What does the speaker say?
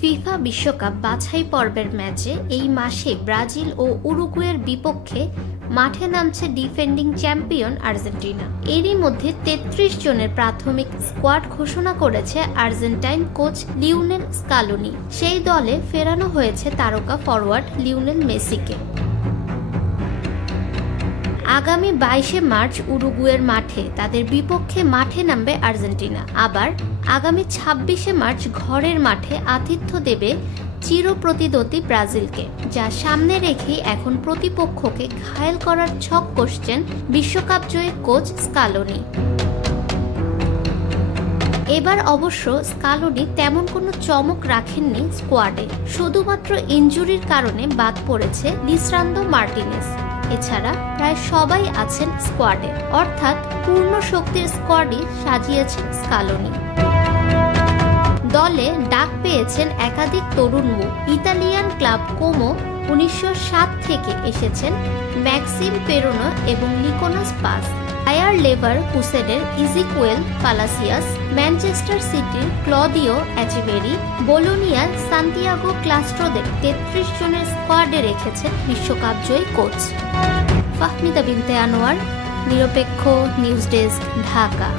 FIFA বিশ্বকাপ বাছাই পর্বের ম্যাচে এই মাসে ব্রাজিল ও উরুগুয়ের বিপক্ষে মাঠে নামছে ডিফেন্ডিং চ্যাম্পিয়ন আর্জেন্টিনা। এরই মধ্যে ৩৩ জনের প্রাথমিক স্কোয়াড ঘোষণা করেছে আর্জেন্টাইন কোচ লিওনেল স্কালোনি। সেই দলে ফেরানো হয়েছে তারকা ফরওয়ার্ড লিওনেল মেসিকে। আগামী ২২শে মার্চ উরুগুয়ের মাঠে তাদের বিপক্ষে মাঠে নামবে আর্জেন্টিনা। আবার আগামী ২৬শে মার্চ ঘরের মাঠে আতিথ্য দেবে চিরপ্রতিদ্বন্দ্বী ব্রাজিলকে, যা সামনে রেখেই এখন প্রতিপক্ষকে ঘায়েল করার ছক কষছেন বিশ্বকাপ জয়ী কোচ স্কালোনি। এবার অবশ্য স্কালোনি তেমন কোনো চমক রাখেননি স্কোয়াডে, শুধুমাত্র ইনজুরির কারণে বাদ পড়েছে লিসান্দ্রো মার্টিনেজ। এছাড়া প্রায় সবাই আছেন স্কোয়াডে, অর্থাৎ পূর্ণ শক্তির স্কোয়াডই সাজিয়েছেন স্কালোনি। দলে ডাক পেয়েছেন একাধিক তরুণ মুখ। ইতালিয়ান ক্লাব কোমো ১৯০৭ থেকে এসেছেন ম্যাক্সিম পেরোনো এবং নিকোলাস পাস, বায়ার লেভারকুসেনের ইজিকুয়েল পালাসিয়াস, ম্যানচেস্টার সিটির ক্লদিও এচেভেরি, বোলোনিয়ার সান্তিয়াগো ক্লাস্ট্রোদের ৩৩ জনের স্কোয়াডে রেখেছেন বিশ্বকাপ জয়ী কোচ। ফাহমিদা বিনতে আনোয়ার, নিরপেক্ষ নিউজ ডেস্ক, ঢাকা।